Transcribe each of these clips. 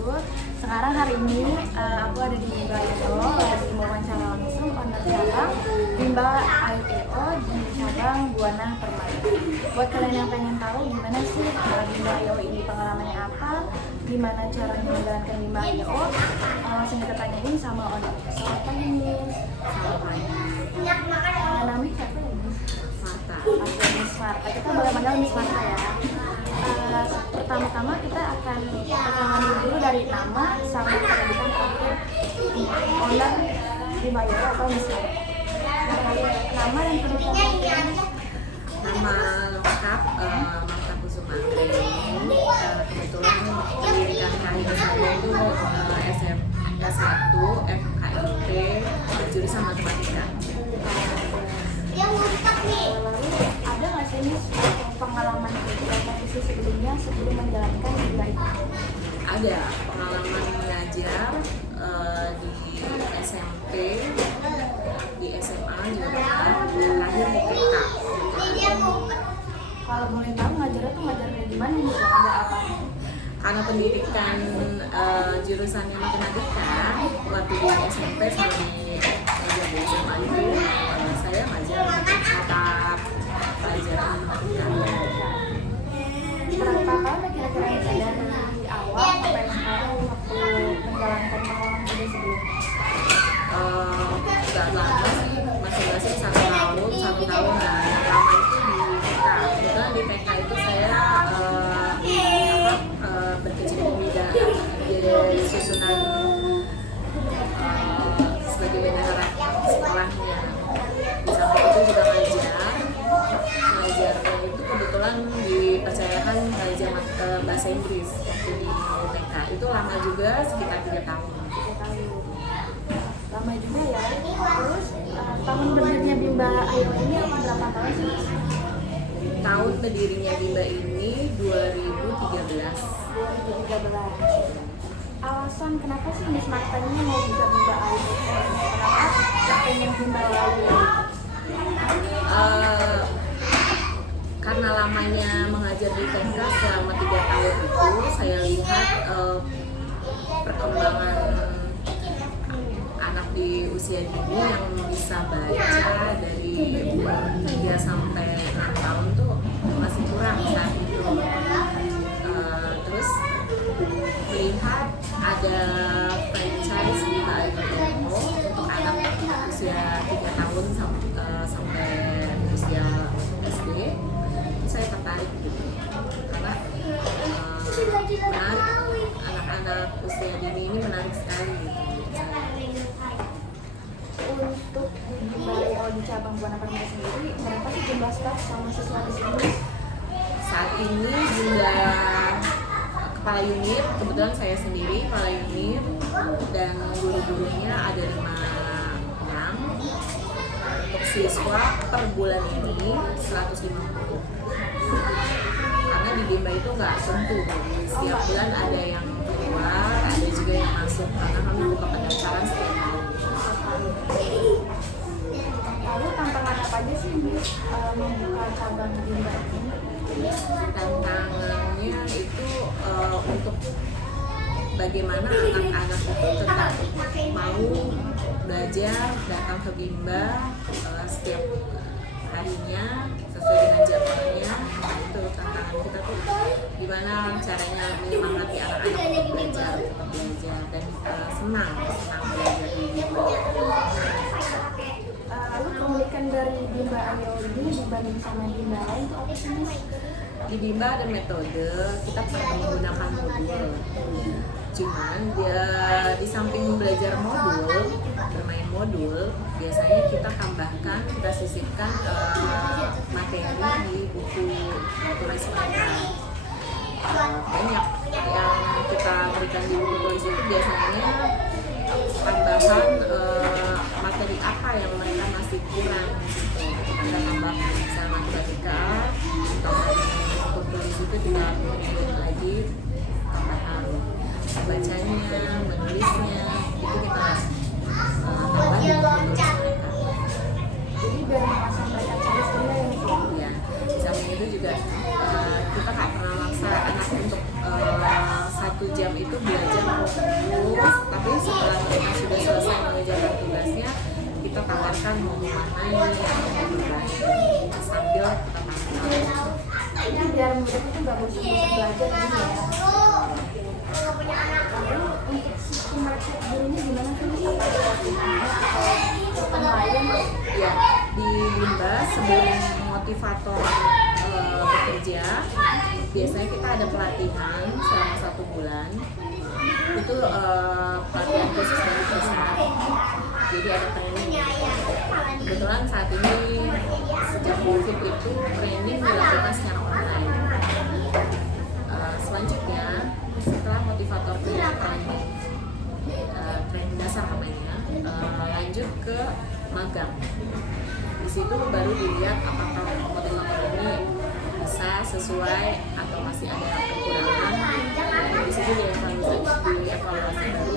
wabarakatuh. Sekarang hari ini aku ada di Bimba IPO, lagi wawancara langsung owner cabang Bimba IPO di cabang Buana Permai. Buat kalian yang pengen tahu gimana sih Bimba IPO ini, pengalamannya apa, gimana caranya menjalankan Bimba IPO, langsung kita tanyain sama owner. Selamat pagi Miss. Selamat pagi. Namanya siapa ya Miss? Marta. Oke, Miss Marta. Kita boleh panggil Miss Marta ya. Pertama-tama kita akan mengambil dulu dari nama sama pendidikan terakhir owner Bimba IPO atau Miss Marta. Nama dan pendidikan terakhir. Nama lengkap Marta Kusumantri. Kebetulan pendidikan terakhir saya itu SMP 1 FKIP jurusan matematika. Lalu ada nggak sih Miss pengalaman kerja profesi sebelumnya sebelum menjalankan Bimba IPO? Ada pengalaman mengajar di SMP, di SMA juga, terakhir di TK. Kalau boleh tahu ngajarnya tuh ngajarnya di mana nih? Ngajar apa? Karena pendidikan jurusannya matematika, waktu di SMP sampai ngajar di SMA itu saya ngajar mata pelajaran matematika. Berapa tahun kira-kira yang sadar dari awal sampai sekarang waktu menjalankan pengalaman kerja sebelumnya? Gak lama sih, masing-masing 1 tahun lah. Yang lama itu di TK. Kebetulan di TK itu saya berkecimpung di jadi susunan sebagai bendahara sekolahnya. Di samping itu juga ngajarnya itu kebetulan dipercayakan belajar bahasa Inggris waktu di TK. Itu lama juga, sekitar 3 tahun. 3 tahun. Lama juga ya. Terus tahun berdirinya Bimba IPO ini berapa tahun sih? Tahun berdirinya Bimba ini 2013. 2013. Alasan kenapa sih Miss Marta ini mau buka Bimba IPO? Kenapa pengen Bimba IPO? Karena lamanya mengajar di TK selama 3 tahun itu, saya lihat perkembangan anak di usia dini yang bisa baca dari 3 sampai 6 tahun tuh masih kurang saat itu. Terus melihat ada franchise di IPO untuk anak usia 3 tahun sampai usia SD, saya tertarik gitu karena menarik, anak-anak usia dini ini menarik sekali gitu. Untuk di Bimba IPO di cabang Buana Permai sendiri, berapa sih jumlah staf sama siswa di sini? Saat ini jumlah kepala unit, kebetulan saya sendiri kepala unit, dan guru-gurunya ada 5 untuk siswa per bulan ini 150. Karena di Bimba itu nggak tentu, setiap bulan ada yang keluar, ada juga yang masuk karena kami buka pendaftaran setiap tahun. Lalu tantangan apa aja sih Miss membuka cabang Bimba ini? Tantangannya itu untuk bagaimana anak-anak itu tetap mau belajar, datang ke Bimba setiap harinya sesuai dengan jadwalnya. Itu tantangan kita tuh gimana caranya menyemangati anak-anak untuk belajar, tetap belajar dan senang belajar di Bimba. Lalu keunikan dari Bimba IPO ini dibanding sama Bimba lain itu apa sih Miss? Di Bimba ada metode, kita pernah menggunakan modul. Cuman dia di samping belajar modul, bermain modul, biasanya kita tambahkan, kita sisipkan materi di buku tulis mereka. Banyak yang kita berikan di buku tulis itu biasanya tambahan materi apa yang mereka masih kurang gitu. Kita tambahkan misalnya matematika, atau buku tulis itu kita berikan lagi tambahan bacanya, menulisnya, itu kita tambah di buku tulis mereka. Jadi biar merasa mereka cari sendiri yang itu. Ya, di samping itu juga kita nggak pernah maksa anak untuk 1 jam itu belajar terus tapi setelah mereka sudah selesai mengerjakan tugasnya, kita tawarkan mau mana ini yang mau bermain sambil kita pantau. Jadi biar murid itu nggak bosan-bosan belajar gitu ya. Lalu untuk sistem merekrut gurunya gimana sih? Apa ada pelatihannya atau sistem lain? Ya, di Bimba sebelum motivator bekerja, biasanya kita ada pelatihan selama 1 bulan. Itu pelatihan khusus dari pusat. Jadi ada training. Kebetulan saat ini sejak COVID itu training dilakukan secara online. Selanjutnya setelah motivator kita training dasar namanya, lanjut ke magang. Di situ baru dilihat apakah motivator ini bisa sesuai atau masih ada kekurangan. Dan di situ dievaluasi baru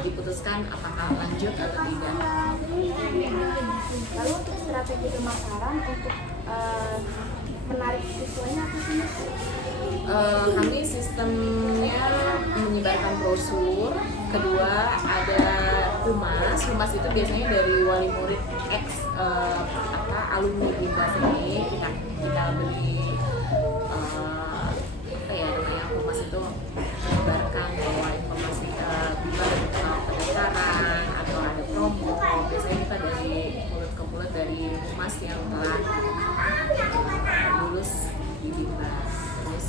diputuskan apakah lanjut atau tidak. Lalu untuk strategi pemasaran untuk menarik siswanya apa sih? Kami sistemnya menyebarkan brosur. Kedua ada humas itu biasanya dari wali murid ex alumni Bimba sini. Kita beli namanya humas itu menyebarkan bahwa informasi Bimba pendaftaran atau ada promo. Biasanya kita dari mulut ke mulut dari humas yang telah lulus di Bimba. Terus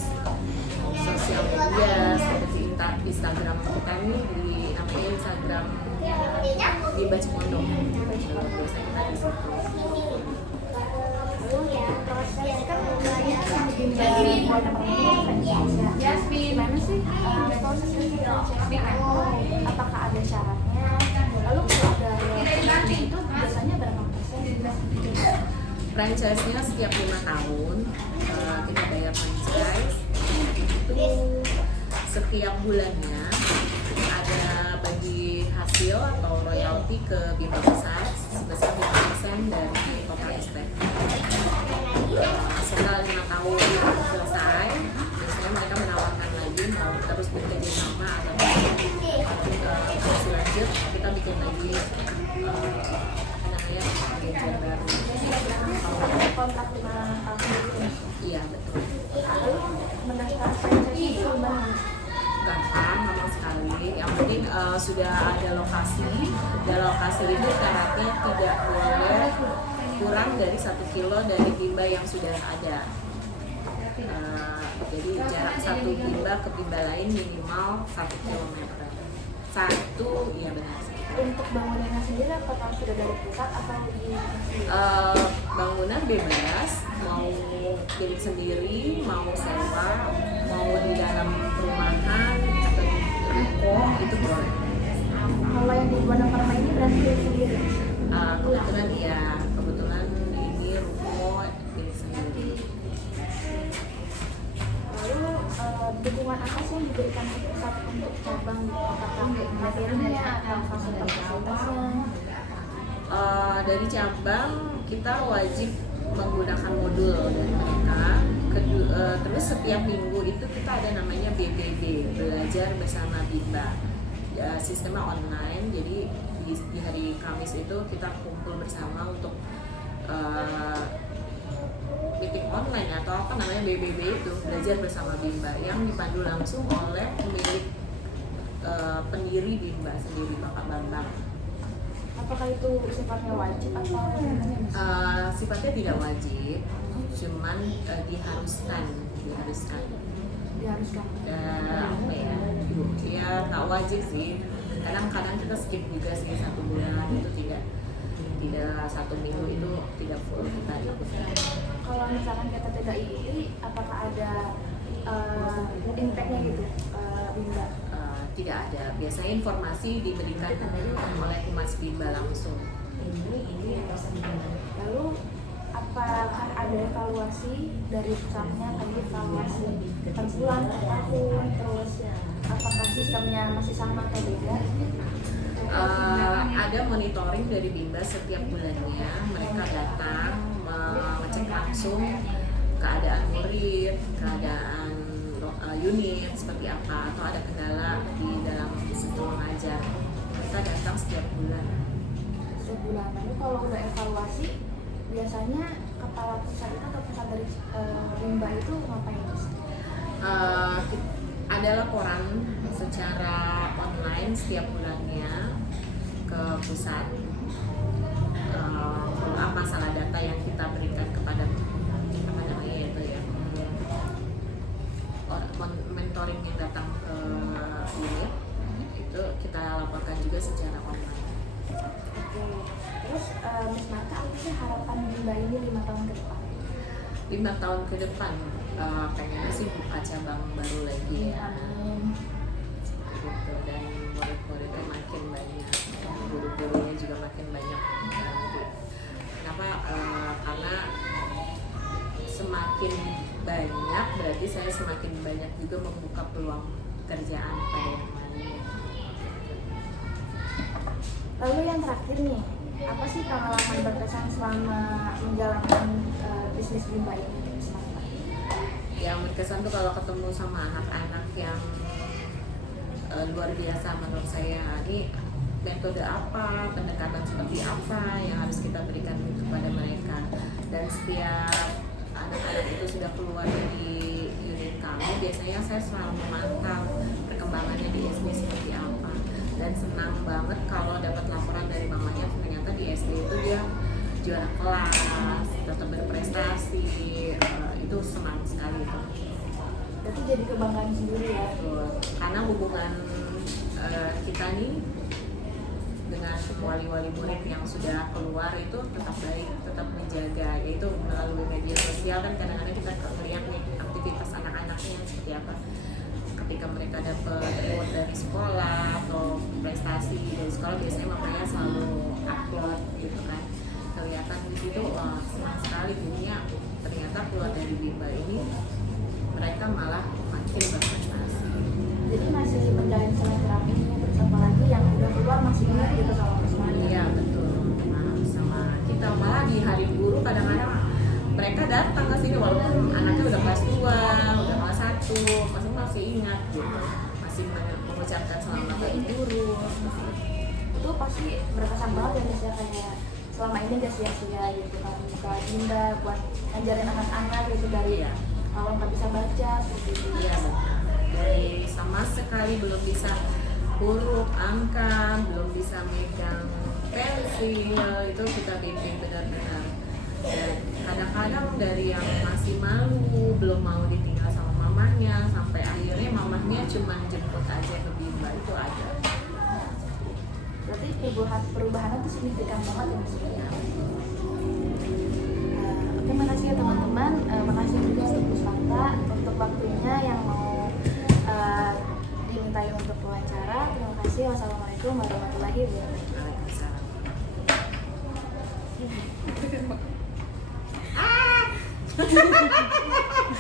sosial media seperti Instagram kita ini di namanya Instagram Bimba Cimondo. Biasanya kita di situ. Proses kan Bimba di Buana Permainan gimana sih proses franchise? Apakah ada syaratnya? Lalu kalau ada itu biasanya berapa persen? Franchise-nya setiap 5 tahun kita bayar franchise. Itu setiap bulannya ada bagi hasil atau royalti ke Bimba Pusat sebesar 5% dari total SPP. Setelah 5 tahun selesai, biasanya mereka menawarkan lagi mau terus bekerja sama atau terus lanjut, kita bikin lagi perjanjian baru. Kontrak 5 tahun. Iya betul. Lalu mendaftar franchise itu gimana? Gampang sekali. Yang penting sudah ada lokasi. Dan lokasi itu syaratnya tidak boleh kurang dari 1 kilo dari Bimba yang sudah ada. Jadi jarak satu Bimba ke Bimba lain minimal 1 kilometer. Iya benar. Untuk bangunannya sendiri apakah sudah dari pusat atau di bangunan bebas, mau milik sendiri, mau sewa, mau di dalam perumahan atau di ruko itu boleh. kalau yang di Buana Permainan ini berarti milik sendiri? Kebetulan ini ruko milik sendiri. Lalu dukungan apa sih yang diberikan pusat untuk cabang? Apakah materialnya atau fasilitas-fasilitasnya? Dari cabang kita wajib menggunakan modul dari mereka. Terus setiap minggu itu kita ada namanya BBB, belajar bersama Bimba. Sistemnya online, jadi di hari Kamis itu kita kumpul bersama untuk meeting online atau apa namanya BBB itu, belajar bersama Bimba yang dipandu langsung oleh pemilik pendiri Bimba sendiri, Bapak Bambang. Apakah itu sifatnya wajib atau Sifatnya tidak wajib, cuman diharuskan. Ya nggak wajib sih. Kadang-kadang kita skip juga sih 1 bulan itu tidak 1 minggu itu tidak full kita ikuti. kalau misalkan kita tidak ikuti, apakah ada impact-nya gitu Bimba? Tidak ada. Biasanya informasi diberikan oleh humas Bimba langsung. Lalu apakah ada evaluasi dari pusatnya, tadi evaluasi per bulan, per tahun, terus apakah sistemnya masih sama atau beda? Ada monitoring dari Bimba setiap bulannya. Mereka datang mengecek langsung keadaan murid, keadaan unit seperti apa atau ada kendala di dalam sistem mengajar, kita datang setiap bulan. Sebulan. Lalu kalau udah evaluasi, biasanya kepala pusat itu atau pusat dari Bimba itu ngapain sih? Ada laporan secara online setiap bulannya ke pusat, masalah data yang kita berikan kepada apa namanya itu ya, mentoring yang datang ke unit itu kita laporkan juga secara online. Oke. Terus Miss Marta, apa sih harapan Bimba ini 5 tahun ke depan? 5 tahun ke depan pengennya sih buka cabang baru lagi ya. Amin. Gitu, dan murid-muridnya makin banyak, guru-gurunya juga makin banyak nanti. Kenapa? Karena semakin banyak berarti saya semakin banyak juga membuka peluang pekerjaan pada yang lainnya. Lalu yang terakhir nih, apa sih pengalaman berkesan selama menjalankan bisnis Bimba ini, Miss Marta? Yang berkesan tuh kalau ketemu sama anak-anak yang luar biasa menurut saya. Ini metode apa, pendekatan seperti apa yang harus kita berikan kepada mereka, dan setiap anak-anak itu sudah keluar dari unit kami, biasanya saya selalu memantau perkembangannya di SD seperti apa, dan senang banget kalau dapat laporan dari mamanya ternyata di SD itu dia juara kelas, tetap berprestasi. Itu senang sekali itu. Berarti jadi kebanggaan sendiri ya? Betul. Karena hubungan kita nih dengan wali-wali murid yang sudah keluar itu tetap baik, tetap menjaga, yaitu melalui media sosial kan kadang-kadang kita melihat nih aktivitas anak-anaknya seperti apa. Ketika mereka dapat award dari sekolah atau prestasi dari sekolah, biasanya mamanya selalu upload gitu kan. Kelihatan di situ, wah senang sekali jadinya ternyata keluar dari Bimba ini mereka malah makin berprestasi. Jadi masih menjalin silaturahmi, terus apalagi yang udah keluar masih ingat gitu sama Miss Marta? Iya betul, sama kita malah di hari guru kadang-kadang mereka datang ke sini walaupun anaknya udah kelas 2, udah kelas 1, masih ingat gitu, masih mengucapkan selamat hari guru. Itu pasti berkesan banget ya Miss ya, kayak selama ini gak sia-sia gitu kan buka Bimba buat ngajarin anak-anak gitu dari kalau nggak bisa baca seperti itu. Iya betul. Dari sama sekali belum bisa huruf, angka, belum bisa megang pensil, itu kita bimbing benar-benar. Dan kadang-kadang dari yang masih malu, belum mau ditinggal sama mamahnya, sampai akhirnya mamahnya cuma jemput aja ke Bimba, itu ada. Berarti perubahannya itu signifikan banget ya Miss ya. Oke, makasih ya teman-teman. Makasih juga untuk Miss Marta untuk waktunya yang mau dimintai untuk wawancara. Terima kasih. Wassalamualaikum warahmatullahi wabarakatuh. Waalaikumsalam.